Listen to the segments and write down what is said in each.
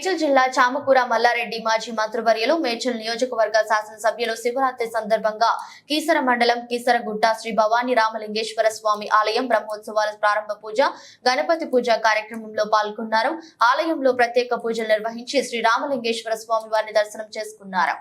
మేడ్చల్ జిల్లా చామకూర మల్లారెడ్డి మాజీ మంత్రివర్యులు మేడ్చల్ నియోజకవర్గ శాసనసభ్యులు శివరాత్రి సందర్భంగా కీసర మండలం కీసరగుట్ట శ్రీ భవానీ రామలింగేశ్వర స్వామి ఆలయం బ్రహ్మోత్సవాల ప్రారంభ పూజ గణపతి పూజ కార్యక్రమంలో పాల్గొన్నారు. ఆలయంలో ప్రత్యేక పూజలు నిర్వహించి శ్రీ రామలింగేశ్వర స్వామి వారిని దర్శనం చేసుకున్నారు.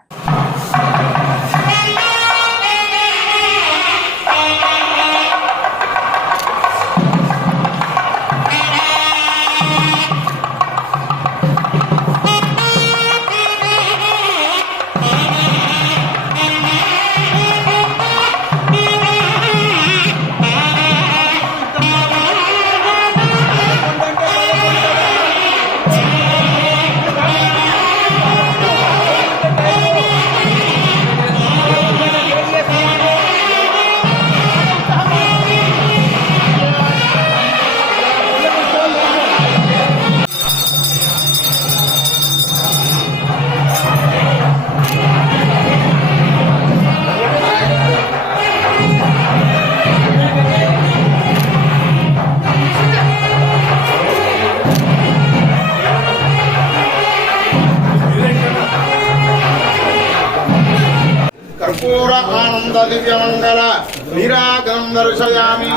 कर्पूर आनंद दिव्य मंगल नीराजनं दर्शयामि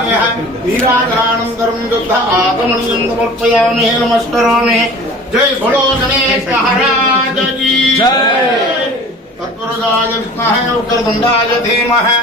नीराजनानंतरं शुद्ध आत्मनियं समर्पयामि नमस्करोमि। जय बोलो गणेश महाराज की जय। तत्पुरुषाय विद्महे वक्रतुण्डाय धीमहि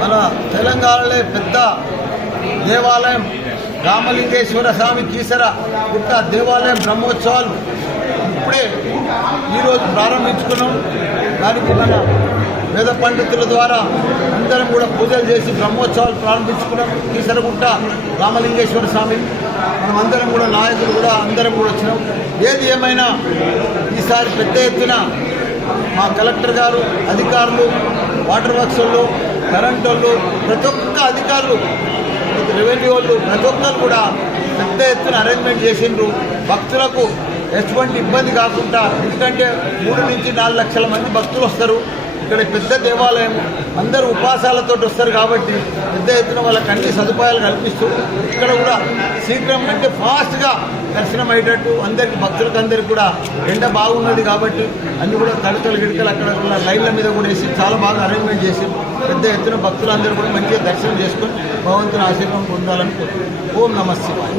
మన తెలంగాణలో పెద్ద దేవాలయం రామలింగేశ్వర స్వామి కీసర గుట్ట దేవాలయం బ్రహ్మోత్సవాలు ఇప్పుడే ఈరోజు ప్రారంభించుకున్నాం. దానికి మన వేద పండితుల ద్వారా అందరం కూడా పూజలు చేసి బ్రహ్మోత్సవాలు ప్రారంభించుకున్నాం. కీసరగుట్ట రామలింగేశ్వర స్వామి మనం అందరం కూడా నాయకులు కూడా అందరం కూడా వచ్చినాం. ఏది ఏమైనా ఈసారి పెద్ద ఎత్తున మా కలెక్టర్ గారు, అధికారులు, వాటర్ వర్క్స్ వాళ్ళు, కరెంట్ వాళ్ళు, ప్రతి ఒక్క అధికారులు, రెవెన్యూ వాళ్ళు ప్రతి ఒక్కరు కూడా పెద్ద ఎత్తున అరేంజ్మెంట్ చేసిండ్రు. భక్తులకు ఎటువంటి ఇబ్బంది కాకుండా, ఎందుకంటే 3 నుంచి 4 లక్షల మంది భక్తులు వస్తారు. ఇక్కడ పెద్ద దేవాలయం, అందరూ ఉపాసాలతో వస్తారు కాబట్టి పెద్ద ఎత్తున వాళ్ళకి అన్ని సదుపాయాలు కల్పిస్తూ ఇక్కడ కూడా శీఘ్రం అంటే ఫాస్ట్గా దర్శనం అయ్యేటట్టు అందరికి భక్తులకు అందరికీ కూడా ఎండ బాగున్నది కాబట్టి అన్ని కూడా తడకలు గిడకలు అక్కడ లైన్ల మీద కూడా వేసి చాలా బాగా అరేంజ్మెంట్ చేసి పెద్ద ఎత్తున భక్తులందరూ కూడా మంచిగా దర్శనం చేసుకొని భగవంతుని ఆశీర్వాదం పొందాలని కోరుకుంటున్నాం. ఓం నమః శివాయ.